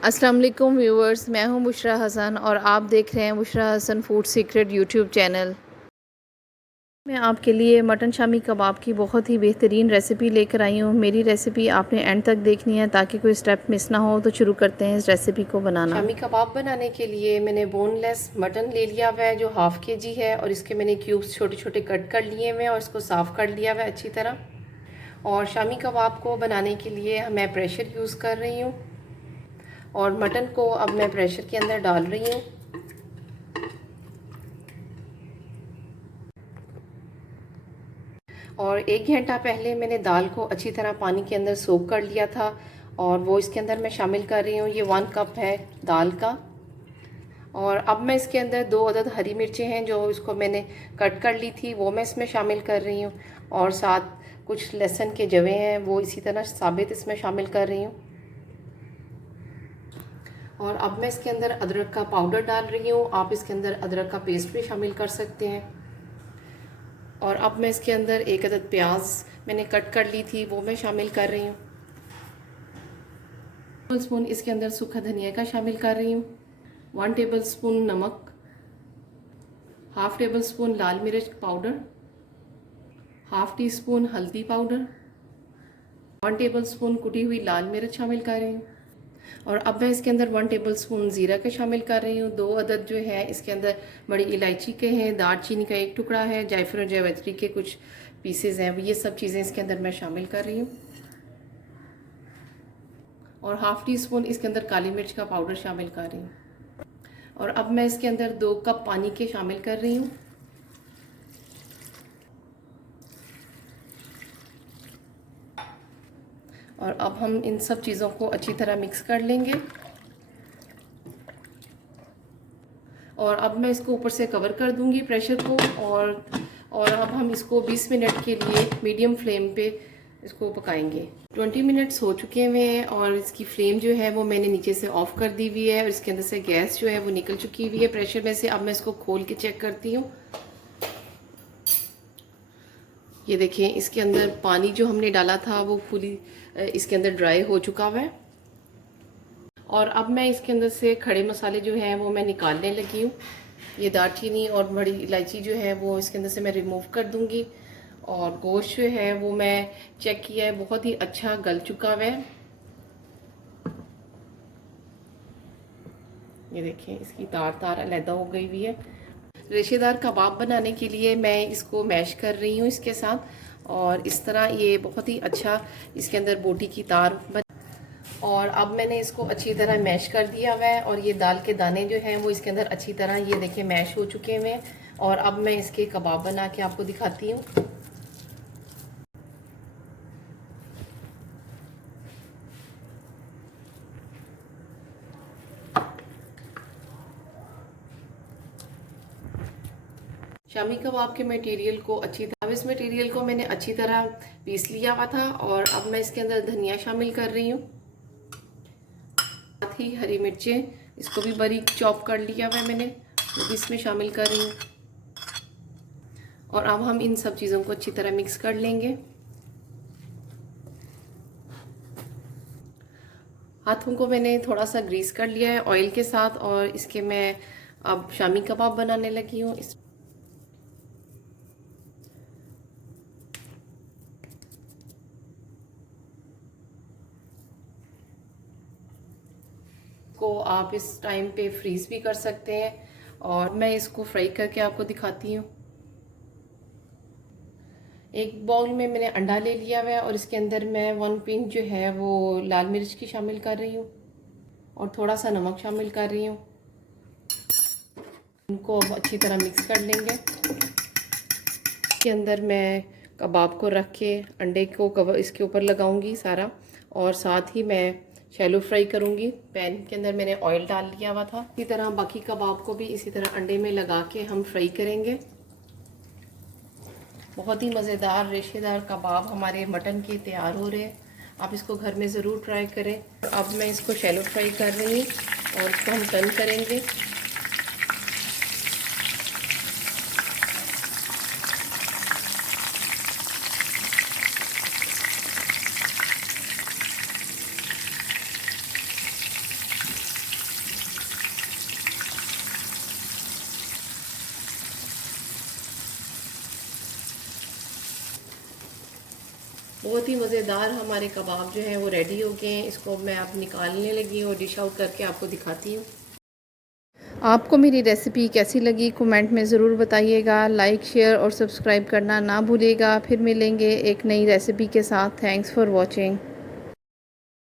अस्सलाम वालेकुम व्यूवर्स, मैं हूं बुशरा हसन और आप देख रहे हैं Bushra Hasan food secret YouTube channel. मैं आपके लिए मटन शामी कबाब की बहुत ही बेहतरीन रेसिपी लेकर आई हूं। मेरी रेसिपी आपने एंड तक देखनी है ताकि कोई स्टेप मिस ना हो। तो शुरू करते हैं इस रेसिपी को बनाना। शामी कबाब बनाने के लिए मैंने बोनलेस मटन ले लिया हुआ है जो हाफ़ kg है, और इसके मैंने क्यूब्स छोटे छोटे कट कर लिए हुए हैं और इसको साफ़ कर लिया हुआ है अच्छी तरह। और शामी कबाब को बनाने के लिए मैं प्रेशर यूज़ कर रही हूँ और मटन को अब मैं प्रेशर के अंदर डाल रही हूँ। और 1 घंटा पहले मैंने दाल को अच्छी तरह पानी के अंदर सोक कर लिया था और वो इसके अंदर मैं शामिल कर रही हूँ। ये 1 कप है दाल का। और अब मैं इसके अंदर 2 अदद हरी मिर्चें हैं जो इसको मैंने कट कर ली थी, वो मैं इसमें शामिल कर रही हूँ। और साथ कुछ लहसुन के जवे हैं वो इसी तरह साबित इसमें शामिल कर रही हूँ। और अब मैं इसके अंदर अदरक का पाउडर डाल रही हूँ। आप इसके अंदर अदरक का पेस्ट भी शामिल कर सकते हैं। और अब मैं इसके अंदर 1 अदद प्याज मैंने कट कर ली थी वो मैं शामिल कर रही हूँ। 1 टेबलस्पून इसके अंदर सूखा धनिया का शामिल कर रही हूँ। 1 टेबलस्पून नमक, हाफ़ टेबल स्पून लाल मिर्च पाउडर, हाफ़ टी स्पून हल्दी पाउडर, 1 टेबल स्पून कुटी हुई लाल मिर्च शामिल कर रही हूँ। और अब मैं इसके अंदर 1 टेबल स्पून ज़ीरा का शामिल कर रही हूँ। 2 अदद जो है इसके अंदर बड़ी इलायची के हैं, दालचीनी का 1 टुकड़ा है, जायफल और जावित्री के कुछ पीसेज हैं, ये सब चीज़ें इसके अंदर मैं शामिल कर रही हूँ। और हाफ़ टी स्पून इसके अंदर काली मिर्च का पाउडर शामिल कर रही हूँ। और अब मैं इसके अंदर 2 कप पानी के शामिल कर रही हूँ। और अब हम इन सब चीज़ों को अच्छी तरह मिक्स कर लेंगे। और अब मैं इसको ऊपर से कवर कर दूंगी प्रेशर को। और अब हम इसको 20 मिनट के लिए मीडियम फ्लेम पे इसको पकाएंगे। 20 मिनट्स हो चुके हुए हैं और इसकी फ्लेम जो है वो मैंने नीचे से ऑफ़ कर दी हुई है और इसके अंदर से गैस जो है वो निकल चुकी हुई है प्रेशर में से। अब मैं इसको खोल के चेक करती हूँ। ये देखें, इसके अंदर पानी जो हमने डाला था वो पूरी इसके अंदर ड्राई हो चुका हुआ है। और अब मैं इसके अंदर से खड़े मसाले जो हैं वो मैं निकालने लगी हूँ। ये दालचीनी और बड़ी इलायची जो है वो इसके अंदर से मैं रिमूव कर दूँगी। और गोश्त जो है वो मैं चेक किया है, बहुत ही अच्छा गल चुका हुआ है। ये देखें, इसकी तार तार अलहदा हो गई हुई है। रेशेदार कबाब बनाने के लिए मैं इसको मैश कर रही हूँ इसके साथ। और इस तरह ये बहुत ही अच्छा इसके अंदर बोटी की तार बन। और अब मैंने इसको अच्छी तरह मैश कर दिया हुआ है और ये दाल के दाने जो हैं वो इसके अंदर अच्छी तरह ये देखिए मैश हो चुके हुए हैं। और अब मैं इसके कबाब बना के आपको दिखाती हूँ। शामी कबाब के मटेरियल को इस मटेरियल को मैंने अच्छी तरह पीस लिया हुआ था। और अब मैं इसके अंदर धनिया शामिल कर रही हूँ, साथ ही हरी मिर्चें, इसको भी बारीक चॉप कर लिया हुआ है मैंने, वो भी इसमें शामिल कर रही हूँ। और अब हम इन सब चीज़ों को अच्छी तरह मिक्स कर लेंगे। हाथों को मैंने थोड़ा सा ग्रीस कर लिया है ऑयल के साथ और इसके मैं अब शामी कबाब बनाने लगी हूँ। को आप इस टाइम पे फ्रीज़ भी कर सकते हैं। और मैं इसको फ्राई करके आपको दिखाती हूँ। एक बाउल में मैंने अंडा ले लिया हुआ है और इसके अंदर मैं 1 पिंच जो है वो लाल मिर्च की शामिल कर रही हूँ और थोड़ा सा नमक शामिल कर रही हूँ। इनको अब अच्छी तरह मिक्स कर लेंगे। इसके अंदर मैं कबाब को रख के अंडे को कवर इसके ऊपर लगाऊंगी सारा। और साथ ही मैं शैलो फ्राई करूंगी। पैन के अंदर मैंने ऑयल डाल लिया हुआ था। इसी तरह बाकी कबाब को भी इसी तरह अंडे में लगा के हम फ्राई करेंगे। बहुत ही मज़ेदार रेशेदार कबाब हमारे मटन के तैयार हो रहे हैं। आप इसको घर में ज़रूर ट्राई करें। अब मैं इसको शैलो फ्राई कर रही हूँ और इसको हम टर्न करेंगे। बहुत ही मज़ेदार हमारे कबाब जो हैं वो रेडी हो गए हैं। इसको मैं अब निकालने लगी हूँ और डिश आउट करके आपको दिखाती हूँ। आपको मेरी रेसिपी कैसी लगी कमेंट में ज़रूर बताइएगा। लाइक, शेयर और सब्सक्राइब करना ना भूलिएगा। फिर मिलेंगे एक नई रेसिपी के साथ। Thanks for watching.